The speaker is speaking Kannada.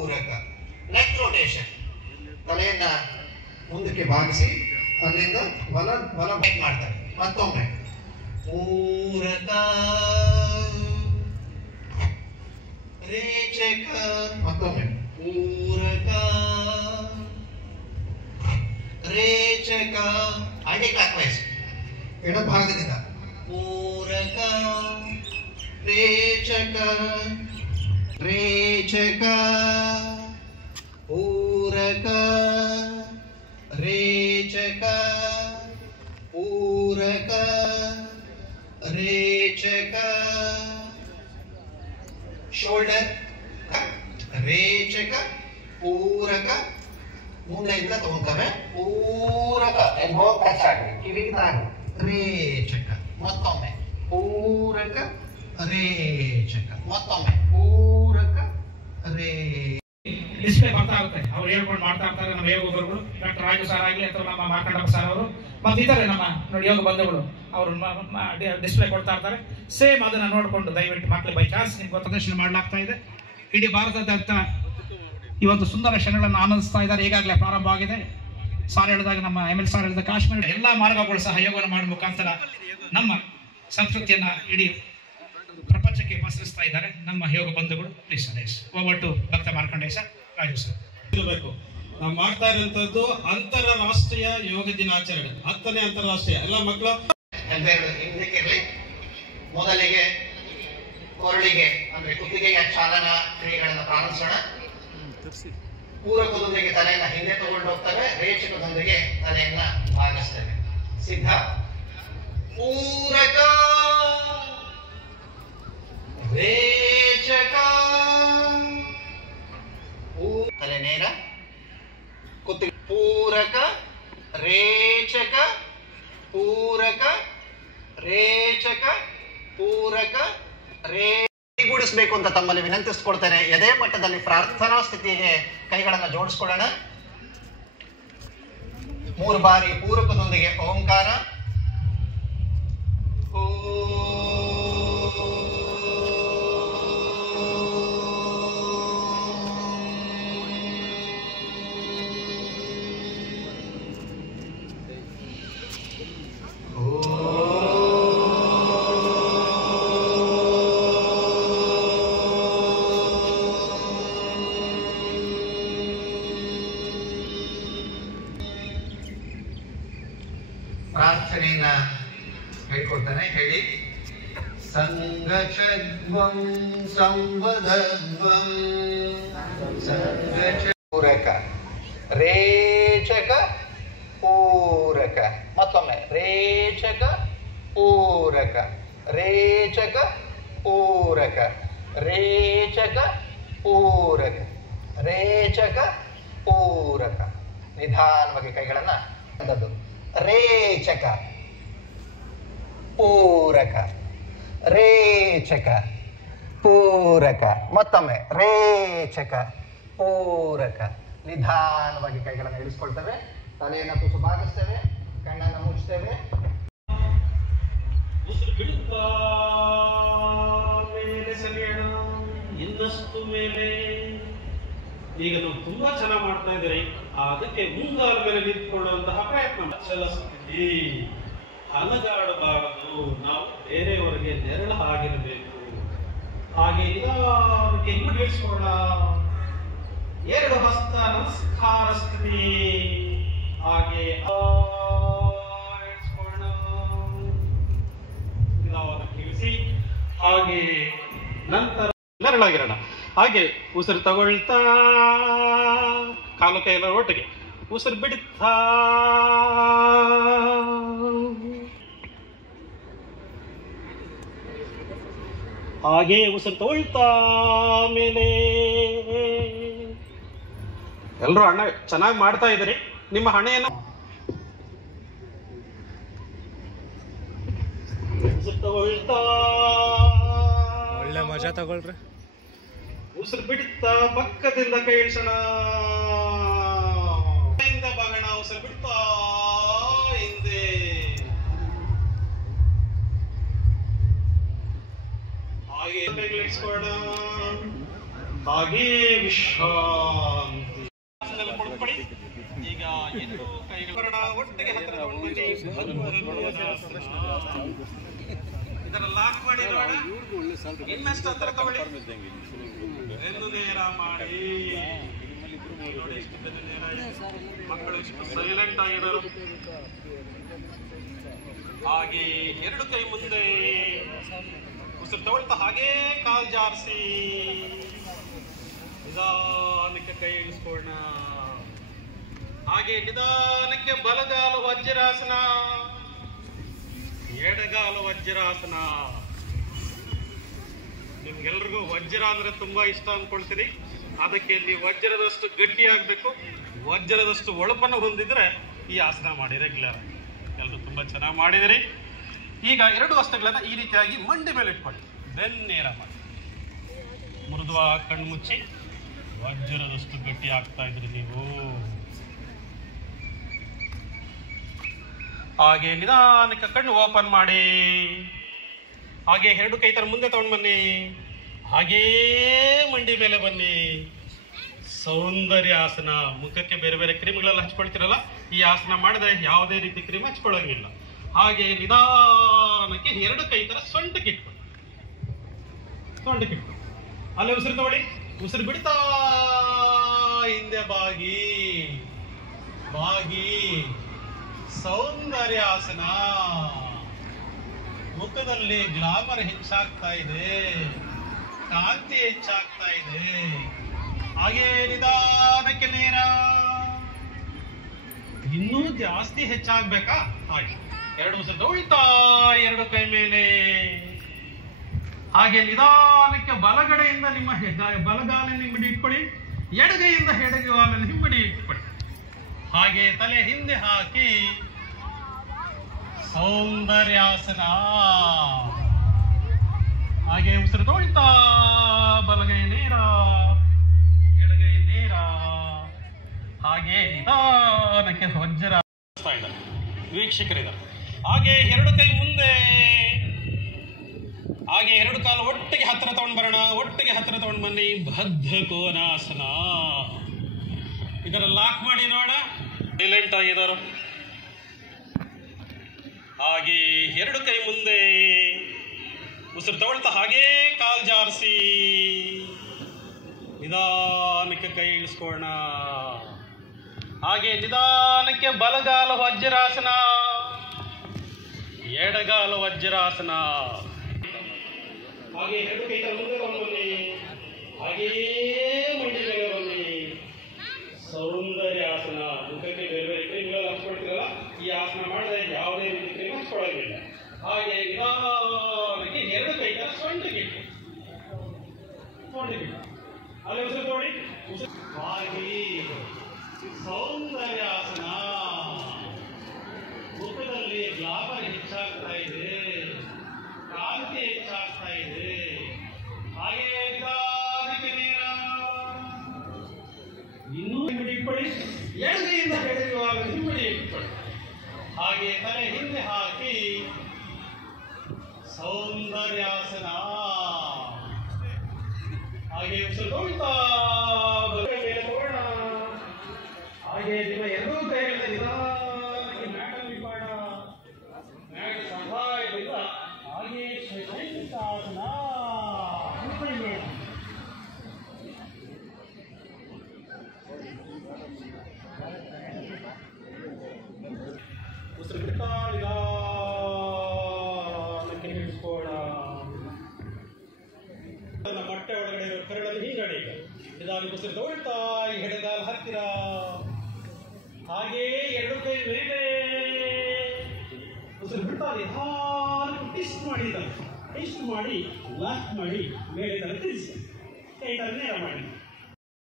ಪೂರಕ. ನೆಕ್ ರೊಟೇಷನ್, ತಲೆಯನ್ನ ಮುಂದಕ್ಕೆ ಭಾಗಿಸಿ ಅಲ್ಲಿಂದ ಬಲ ಬ್ರೇಕ್ ಮಾಡ್ತಾರೆ. ಮತ್ತೊಮ್ಮೆ ಪೂರಕ ರೇಚಕ, ಮತ್ತೊಮ್ಮೆ ಪೂರಕ ರೇಚಕ, ಆಂಟಿ ಕ್ಲಾಕ್ ವೈಸ್ ಎಡಭಾಗದಿಂದ ಪೂರಕ ರೇಚಕ ರೇಚಕ ಪೂರಕ ರೇಚಕ ಪೂರಕ ರೇಚಕ. ಶೋಲ್ಡರ್ ರೇಚಕ ಪೂರಕ, ಮುಂದೆಯಿಂದ ತಗೊಂತವೆ ಪೂರಕ, ಎಲ್ಬೋ ಟಚ್ ಆಗಲಿ, ಕಿವಿಗೆ ತಾಗಲಿ, ರೇಚಕ. ಮತ್ತೊಮ್ಮೆ ಪೂರಕ ರೇಚಕ, ಮತ್ತೊಮ್ಮೆ ಪೂರಕ ರೇ. ಡಿಸ್ಪ್ಲೇ ಬರ್ತಾ ಇರುತ್ತೆ, ಅವ್ರು ಹೇಳ್ಕೊಂಡು ಮಾಡ್ತಾ ಇರ್ತಾರೆ. ನಮ್ಮ ಯೋಗ ಗುರುಗಳು ಡಾಕ್ಟರ್ ರಾಜು ಸರ್ ಆಗಲಿ ಅಥವಾ ನಮ್ಮ ಮಾರ್ಕಂಡಪ್ಪ ಸರ್ ಅವರು ಮತ್ತೆ ಇದ್ದಾರೆ ನಮ್ಮ ನೋಡಿ ಯೋಗ ಬಂಧುಗಳು, ಅವರು ಡಿಸ್ಪ್ಲೇ ಕೊಡ್ತಾ ಇರ್ತಾರೆ. ಸೇಮ್ ಅದನ್ನ ನೋಡಿಕೊಂಡು ದಯವಿಟ್ಟು ಮಕ್ಕಳು ಬೈ ಚಾನ್ಸ್ ನಿಮ್ಗೆ ಪ್ರದರ್ಶನ ಮಾಡಲಾಗ್ತಾ ಇದೆ. ಇಡೀ ಭಾರತದಾದ್ಯಂತ ಇವತ್ತು ಸುಂದರ ಕ್ಷಣಗಳನ್ನು ಆನಂದಿಸ್ತಾ ಇದ್ದಾರೆ. ಈಗಾಗಲೇ ಪ್ರಾರಂಭ ಆಗಿದೆ. ಸಾರ್ ಹೇಳಿದಾಗ ನಮ್ಮ ML ಸಾರ್ ಹೇಳಿದ ಕಾಶ್ಮೀರ ಎಲ್ಲ ಮಾರ್ಗಗಳು ಸಹ ಯೋಗವನ್ನು ಮಾಡುವ ಮುಖಾಂತರ ನಮ್ಮ ಸಂಸ್ಕೃತಿಯನ್ನ ಇಡೀ ಪ್ರಪಂಚಕ್ಕೆ ಪಸರಿಸ್ತಾ ಇದ್ದಾರೆ ನಮ್ಮ ಯೋಗ ಬಂಧುಗಳು. ಪ್ಲೀಸ್ ಸದೇಶ್ ಓವರ್ ಟು ಭಕ್ತ ಮಾರ್ಕಂಡೇಯ ಸರ್, ರಾಜು ಸರ್. ಇರಬೇಕು. ನಾವು ಮಾಡ್ತಾ ಇರುವಂತದ್ದು ಅಂತಾರಾಷ್ಟ್ರೀಯ ಯೋಗ ದಿನಾಚರಣೆ, 10ನೇ ಅಂತಾರಾಷ್ಟ್ರೀಯ. ಎಲ್ಲ ಮಕ್ಕಳು ಹಿಂದಕ್ಕಿರಲಿ. ಮೊದಲಿಗೆ ಕೊರಳಿಗೆ ಅಂದ್ರೆ ಕುತ್ತಿಗೆಯ ಚಾಲನಾ ಕ್ರಿಯೆಗಳನ್ನು ಪ್ರಾರಂಭಿಸೋಣ. ಪೂರಕದೊಂದಿಗೆ ತಲೆಯನ್ನ ಹಿಂದೆ ತಗೊಂಡು ಹೋಗ್ತವೆ, ರೇಚಕದೊಂದಿಗೆ ತಲೆಯನ್ನ ಭಾಗಿಸ್ತೇವೆ. ಸಿದ್ಧ ಪೂರಕ ರೇಚಕ, ತಲೆ ನೇರ, ಕುತ್ತಿಗೆ ಪೂರಕ ರೇಚಕ ಪೂರಕ ರೇಚಕ ಪೂರಕ ಗೂಡಿಸಬೇಕು ಅಂತ ತಮ್ಮಲ್ಲಿ ವಿನಂತಿಸಿಕೊಳ್ತೇನೆ. ಎದೆ ಮಟ್ಟದಲ್ಲಿ ಪ್ರಾರ್ಥನಾ ಸ್ಥಿತಿಗೆ ಕೈಗಳನ್ನು ಜೋಡಿಸ್ಕೊಳ್ಳೋಣ. 3 ಬಾರಿ ಪೂರಕದೊಂದಿಗೆ ಓಂಕಾರ. ಪ್ರಾರ್ಥನೆಯನ್ನ ಹೇಳ್ಕೊಡ್ತಾನೆ, ಹೇಳಿ. ಸಂಗಚದ್ವಂ ಸಂವದದ್ವಂ ಸಂಗಚ ಪೂರಕ ರೇಚಕ ಪೂರಕ, ಮತ್ತೊಮ್ಮೆ ರೇಚಕ ಪೂರಕ ರೇಚಕ ಪೂರಕ ರೇಚಕ ಪೂರಕ ರೇಚಕ ಪೂರಕ. ನಿಧಾನವಾಗಿ ಕೈಗಳನ್ನ ರೇಚಕ ಪೂರಕ ರೇಚಕ ಪೂರಕ, ಮತ್ತೊಮ್ಮೆ ರೇಚಕ ಪೂರಕ. ನಿಧಾನವಾಗಿ ಕೈಗಳನ್ನು ಇಳಿಸ್ಕೊಳ್ತೇವೆ, ತಲೆಯನ್ನು ತುಸು ಬಾಗಿಸ್ತೇವೆ, ಕಣ್ಣನ್ನು ಮುಚ್ತೇವೆ. ಇನ್ನಷ್ಟು ಮೇಲೆ ಈಗ ನಾವು ತುಂಬಾ ಚೆನ್ನಾಗಿ ಮಾಡ್ತಾ ಇದ್ದೀರಿ. ಅದಕ್ಕೆ ಮುಂಗಾಲ ಮೇಲೆ ನಿಂತ್ಕೊಳ್ಳುವಂತಹ ಪ್ರಯತ್ನ. ಚಲ ಸ್ಥಿತಿ, ಅಲಗಾಡಬಾರದು. ನಾವು ಬೇರೆಯವರಿಗೆ ನೆರಳು ಆಗಿರಬೇಕು. ಹಾಗೆ ನಿಧಾನಕ್ಕೆ ಹಿಡಿಸ್ಕೊಳ್ಳ. 2 ಹಸ್ತ ನಮಸ್ಕಾರ ಸ್ಥಿತಿ. ಹಾಗೆ ಇಳಿಸಿ. ಹಾಗೆ ನಂತರ ನೆರಳಾಗಿರೋಣ. ಹಾಗೆ ಉಸಿರು ತಗೊಳ್ತಾ ಕಾಲು ಕೈಲ ಒಟ್ಟಿಗೆ ಉಸಿರು ಬಿಡುತ್ತಾ ಹಾಗೆ ಉಸಿರು ತಗೊಳ್ತಾ ಮೇಲೆ. ಎಲ್ಲರೂ ಅಣ್ಣ ಚೆನ್ನಾಗಿ ಮಾಡ್ತಾ ಇದ್ದೀರಿ. ನಿಮ್ಮ ಹಣೆಯನ್ನು ಉಸಿರು ತಗೊಳ್ತಾ ಒಳ್ಳೆ ಮಜಾ ತಗೊಳ್ರಿ. ಉಸಿರು ಬಿಡುತ್ತಾ ಪಕ್ಕದಿಂದ ಕೈ ಇಳಿಸೋಣ. ಬಾಗೋಣ. ಉಸಿರು ಬಿಡ್ತಾ ಹಿಂದೆ. ಹಾಗೆ ಕೈಗಳು ಇಳಿಸ್ಕೊಳ್ಳೋಣ. ಹಾಗೇ ವಿಶ್ರಾಂತಿ. ಈಗ ಎರಡು ಕೈಗಳ ಒಟ್ಟಿಗೆ ಹತ್ತಿರ ತಗೊಂಡು ಇದರ ಲಾಕ್ ಮಾಡಿ ನೋಡ. ಇನ್ನಷ್ಟು ಹತ್ತಿರ ತಗೊಳ್ಳಿ. ಬೆನ್ನು ನೇರ ಮಾಡಿ ನೋಡಿ. ಎಷ್ಟು ಬೆನ್ನು ನೇರ ಇದೆ. ಮಕ್ಕಳು ಎಷ್ಟು ಸೈಲೆಂಟ್ ಆಗಿರೋರು. ಹಾಗೆ ಎರಡು ಕೈ ಮುಂದೆ ಉಸಿರು ತಗೊಳ್ತಾ ಹಾಗೇ ಕಾಲ್ ಜಾರಿಸಿ ನಿಧಾನಕ್ಕೆ ಕೈ ಇಳಿಸ್ಕೊಳ್ಳೋಣ. ಹಾಗೆ ನಿಧಾನಕ್ಕೆ ಬಲಗಾಲು ವಜ್ರಾಸನ, ಎಡಗಾಲು ವಜ್ರಾಸನ. ನಿಮ್ಗೆಲ್ರಿಗೂ ವಜ್ರ ಅಂದ್ರೆ ತುಂಬಾ ಇಷ್ಟ ಅನ್ಕೊಳ್ತೀರಿ. ಅದಕ್ಕೆ ಇಲ್ಲಿ ವಜ್ರದಷ್ಟು ಗಟ್ಟಿ ಆಗ್ಬೇಕು, ವಜ್ರದಷ್ಟು ಒಳಪನ್ನು ಹೊಂದಿದ್ರೆ ಈ ಆಸನ ಮಾಡಿ ರೆಗ್ಯುಲರ್ ಆಗಿ. ಎಲ್ಲರೂ ತುಂಬಾ ಚೆನ್ನಾಗಿ ಮಾಡಿದಿರಿ. ಈಗ ಎರಡು ಹಸ್ತಗಳನ್ನ ಈ ರೀತಿಯಾಗಿ ಮಂಡಿ ಮೇಲೆ ಇಟ್ಕೊಳ್ಳಿ. ಬೆನ್ನೇರ ಮಾಡಿ ಮೃದುವಾಗಿ ಕಣ್ಣು ಮುಚ್ಚಿ. ವಜ್ರದಷ್ಟು ಗಟ್ಟಿ ಆಗ್ತಾ ಇದ್ರಿ ನೀವು. ಹಾಗೆ ನಿಧಾನಕ್ಕೆ ಕಣ್ಣು ಓಪನ್ ಮಾಡಿ. ಹಾಗೆ ಎರಡು ಕೈ ತರ ಮುಂದೆ ತಗೊಂಡು ಬನ್ನಿ. ಹಾಗೇ ಮಂಡಿ ಮೇಲೆ ಬನ್ನಿ. ಸೌಂದರ್ಯ ಆಸನ. ಮುಖಕ್ಕೆ ಬೇರೆ ಬೇರೆ ಕ್ರೀಮ್ಗಳೆಲ್ಲ ಹಚ್ಕೊಳ್ತಿರಲ್ಲ, ಈ ಆಸನ ಮಾಡಿದ್ರೆ ಯಾವುದೇ ರೀತಿ ಕ್ರೀಮ್ ಹಚ್ಕೊಳ್ಳೋಂಗಿಲ್ಲ. ಹಾಗೆ ನಿಧಾನಕ್ಕೆ ಎರಡು ಕೈ ತರ ಸೊಂಟಕ್ಕೆ ಇಟ್ಕೊಳ್ಳಿ. ಅಲ್ಲೇ ಉಸಿರು ತಗೊಳ್ಳಿ. ಉಸಿರು ಬಿಡ್ತಾ ಹಿಂದೆ ಬಾಗಿ ಬಾಗಿ. ಸೌಂದರ್ಯಾಸನ. ಮುಖದಲ್ಲಿ ಗ್ಲಾಮರ್ ಹೆಚ್ಚಾಗ್ತಾ ಇದೆ, ಕಾಂತಿ ಹೆಚ್ಚಾಗ್ತಾ ಇದೆ. ಹಾಗೆ ನಿಧಾನಕ್ಕೆ ನೇರ. ಇನ್ನೂ ಜಾಸ್ತಿ ಹೆಚ್ಚಾಗ್ಬೇಕಾ? ಹಾಗೆ ಎರಡು ಉಸಿರು ತಗೊಳ್ತಾ ಎರಡು ಕೈ ಮೇಲೆ. ಹಾಗೆ ನಿಧಾನಕ್ಕೆ ಬಲಗಡೆಯಿಂದ ನಿಮ್ಮ ಬಲಗಾಲನ್ನು ಹಿಂಬಡಿ ಇಟ್ಕೊಳ್ಳಿ. ಎಡಗೈಯಿಂದ ಎಡಗಾಲನ್ನು ಹಿಂಬಡಿ ಇಟ್ಕೊಳ್ಳಿ. ಹಾಗೆ ತಲೆ ಹಿಂದೆ ಹಾಕಿ ಸೌಂದರ್ಯಾಸನ. ಹಾಗೆ ಉಸಿರು ತಗೊಳ್ತಾ ಬಲಗೈ ನೇರ, ಎಡಗೈ ನೇರ. ಹಾಗೆ ನಿಧಾನಕ್ಕೆ ವಜ್ರ ವೀಕ್ಷಕರಿದ್ದಾರೆ. ಹಾಗೆ ಎರಡು ಕೈ ಮುಂದೆ. ಹಾಗೆ ಎರಡು ಕಾಲು ಒಟ್ಟಿಗೆ ಹತ್ತಿರ ತಗೊಂಡು ಬರೋಣ. ಒಟ್ಟಿಗೆ ಹತ್ತಿರ ತಗೊಂಡು ಬನ್ನಿ. ಬದ್ಧ ಕೋನಾಸನ. ಇದರ ಲಾಕ್ ಮಾಡಿ ನೋಡ. ಸೈಲೆಂಟ್ ಆಗಿದ್ದಾರೆ. ಹಾಗೆ ಎರಡು ಕೈ ಮುಂದೆ. ಉಸಿರು ತಗೊಳ್ತಾ ಹಾಗೇ ಕಾಲ್ ಜಾರಿಸಿ ನಿಧಾನಕ್ಕೆ ಕೈ ಇಳಿಸ್ಕೊಳ್ಳೋಣ. ಹಾಗೆ ನಿಧಾನಕ್ಕೆ ಬಲಗಾಲು ವಜ್ರಾಸನ, ಎಡಗಾಲು ವಜ್ರಾಸನ. ಹಾಗೆ ಎರಡು ಕೈ ಮುಂದೆ ಬನ್ನಿ. ಹಾಗೆಯೇ ಮಂಡಿ ಮೇಲೆ ಬನ್ನಿ. ಸೌಂದರ್ಯಾಸನ. ಮುಖಕ್ಕೆ ಬೇರೆ ಬೇರೆ ಕ್ರೀಮ್ಗಳು ಹಚ್ಕೊಳ್ತಿರಲ್ಲ, ಈ ಆಸನ ಮಾಡಿದ್ರೆ ಯಾವುದೇ ರೀತಿ ಕ್ರೀಮ್ ಹಚ್ಕೊಳ್ಳೋದಿಲ್ಲ. ಹಾಗೆ ನಿಧಾನಕ್ಕೆ ಎರಡು ಕೈ ಸೊಂಟಕ್ಕೆ ಅಲ್ಲಿ ಉಸಿರು ತೋಡಿ. ಹಾಗೆ ಸೌಂದರ್ಯಾಸನ. ಮುಖದಲ್ಲಿ ಗ್ಲಾಮರ್ ಹೆಚ್ಚಾಗ್ತಾ ಇದೆ, ಕಾಂತಿ ಹೆಚ್ಚಾಗ್ತಾ ಇದೆ. ಹಾಗೆ ನಿಧಾನಕ್ಕೆ ನೇರ. ಇನ್ನೂ ಹಿಂಬಡಿ ಇಟ್ಕೊಳ್ಳಿ. ಎಡಗೈಯಿಂದ ಎಡಗುವಾಗ ಹಿಂಬಡಿ ಇಟ್ಕೊಳ್ಳಿ. ಹಾಗೆ ತಲೆ ಹಿಂದೆ ಹಾಕಿ ಸೌಂದರ್ಯಾಸನ. ಹಾಗೆ ಉಸಿರು ತಗೊಳ್ತಾ ಮೇಲೆ ತಗೋಣ. ಹಾಗೆ ನಿಮ್ಮ ಎರಡೂ ಕೈಗಳಿಂದ ನಿಧಾನಕ್ಕೆ ಮ್ಯಾಟಲ್ಲಿ ಮಾಡ. ಮ್ಯಾಟ್ ಸಹಾಯದಿಂದ ಹಾಗೆ ಶಶಾಸನ. ಉಸಿರು ಬಿಡ್ತಾ ನಿಧಾನಕ್ಕೆ ಹಿಡಿಸ್ಕೋಣ. ಮೊಟ್ಟೆ ಒಳಗಡೆ ಇರೋ ಕರಳನ್ನು ಹಿಂಗಡೆ. ನಿಧಾನಕ್ಕೆ ಉಸಿರು ತಗೊಳ್ತಾ ಎಡಗಾಲ ಹತ್ತಿರ. ಹಾಗೆ ಎರಡು ಕೈ ಮೇಲೆ. ಉಸಿರು ಬಿಡ್ತಾ ನಿಧಾನಕ್ಕೆ ಟ್ವಿಸ್ಟ್ ಮಾಡಿ ಲಾಕ್ ಮಾಡಿ ಮೇಲೆ ತರ ತಿರ್ಸಿ. ಕೈ ತರ ನೇರ ಮಾಡಿ.